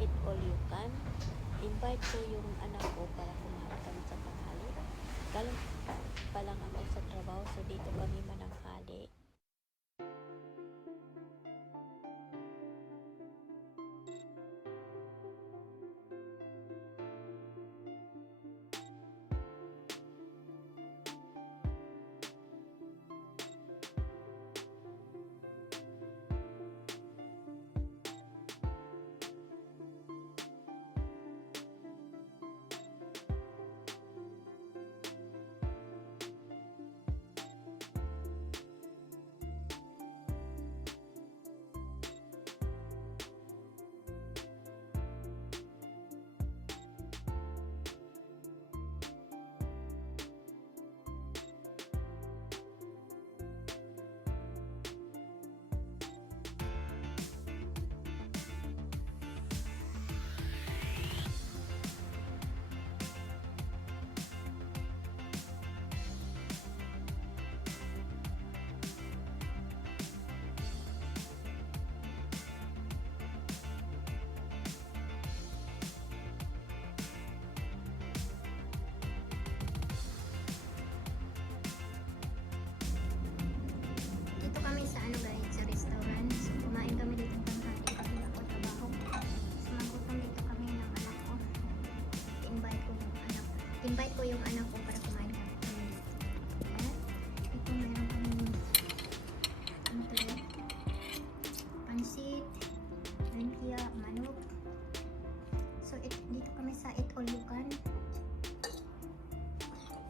eat all you can. Invite ko yung anak ko para kumain kami sa tanghali. Galing pa lang ako sa trabaho, so dito kami mananghali. Kami sa guys, sa restaurant. So kumain kami dito ng tanghali kasi ako trabaho. So nagutom dito kami ng anak ko. Invite ko yung anak ko para kumain kami dito. Ayan. Ito meron kami ano to yun? Pansit, lumpia, manok. So dito kami sa Eat All You Can.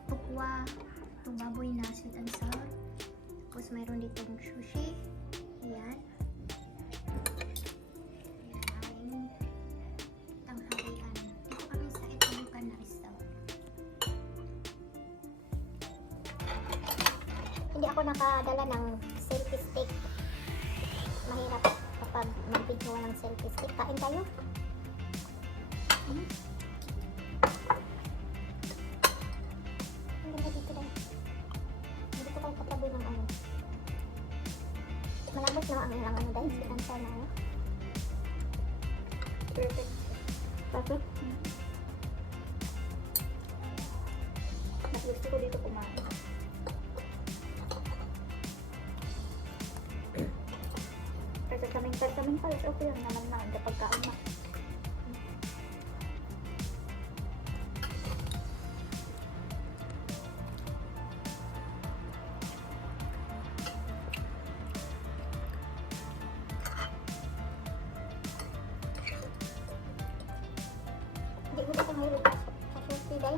Tukwa, itong baboy na sweet and sour. Tapos mayroon ditong sushi. Ayan. Ayan aming tanghalian. Dito kami sa Italukan na restaurant. Hindi ako nakadala ng selfie stick. Mahirap kapag mag-video ng selfie stick. Kain tayo. Ang ganda dito dahil. Dito kayo katabi ng ano. Malambot na ang ilang ano dahil sinansa na ano. Perfect. Perfect? Mas gusto ko dito kumain. Kasi kaming palas okay lang naman na kapag kauma. Hindi ko kasi mahilig sa sushi dahil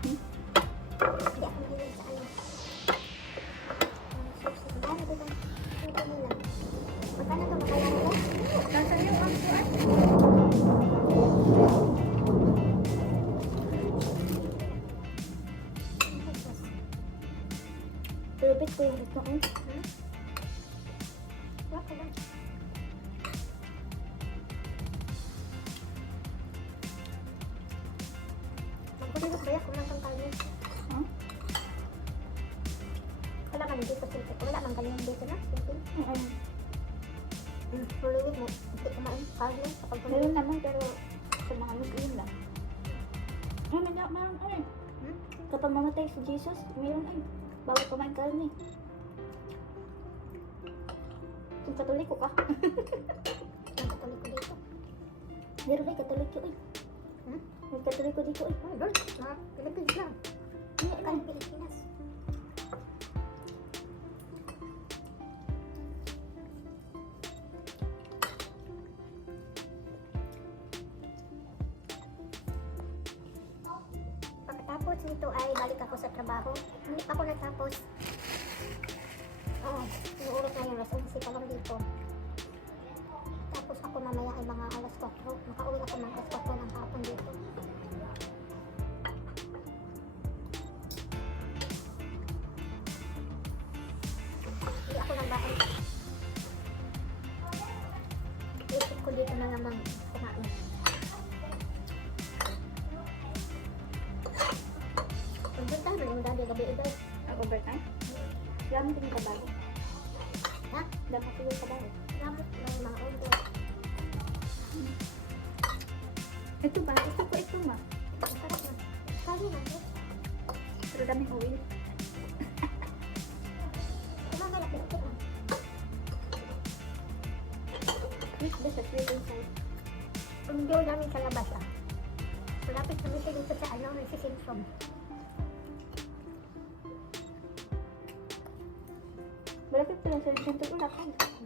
hindi ako mahilig sa ano sushi. Ano ba? Ito nila. Magkano ito? Makaya nila? Nasa iyo ang kuwan. Lupit ko yung ito. Wala ka lang. Magpapilok ba yan kung lang kang kalmin? Wala ka dito silpit. Wala kang kalmin dito na? Silpit? Maluwit mo. Hindi kumain. Kalmin. Meron naman pero sa mga Muslim lang. Ay, meron ay. Kapag mamatay si Jesus, meron ay. Bawal kumain karne. Kung katoliko ka. Ang katoliko dito. Meron ay katoliko ay. May katoliko dito ay. Ay, girl. Mga Pilipinas lang. Hindi ka ng Pilipinas. Pagkatapos nito ay balik ako sa trabaho. Hindi pa ako natapos. Inuurot na yung alas 11 pa lang dito. Tapos ako mamaya ay mga alas 4. Makauwi ako ng alas 4 ng hapon dito. Hindi ako nagbaon. Isip ko dito na naman kumain. Pagpunta na yung dati gabi-gabi. Overtime? Gamit yung kabago. Ha? Dapat yung kabago. Gamit ng mga order. Ito ba? Ito po ito ma. Masarap na. Kali na ito. Pero daming oil. Kumagalap na ito. Sweet ba sa sweet inside? Ang deal namin sa labas ah. Malapit kami siya dito sa ano, sa Simpson. Malapit pala sa Central Ulacan.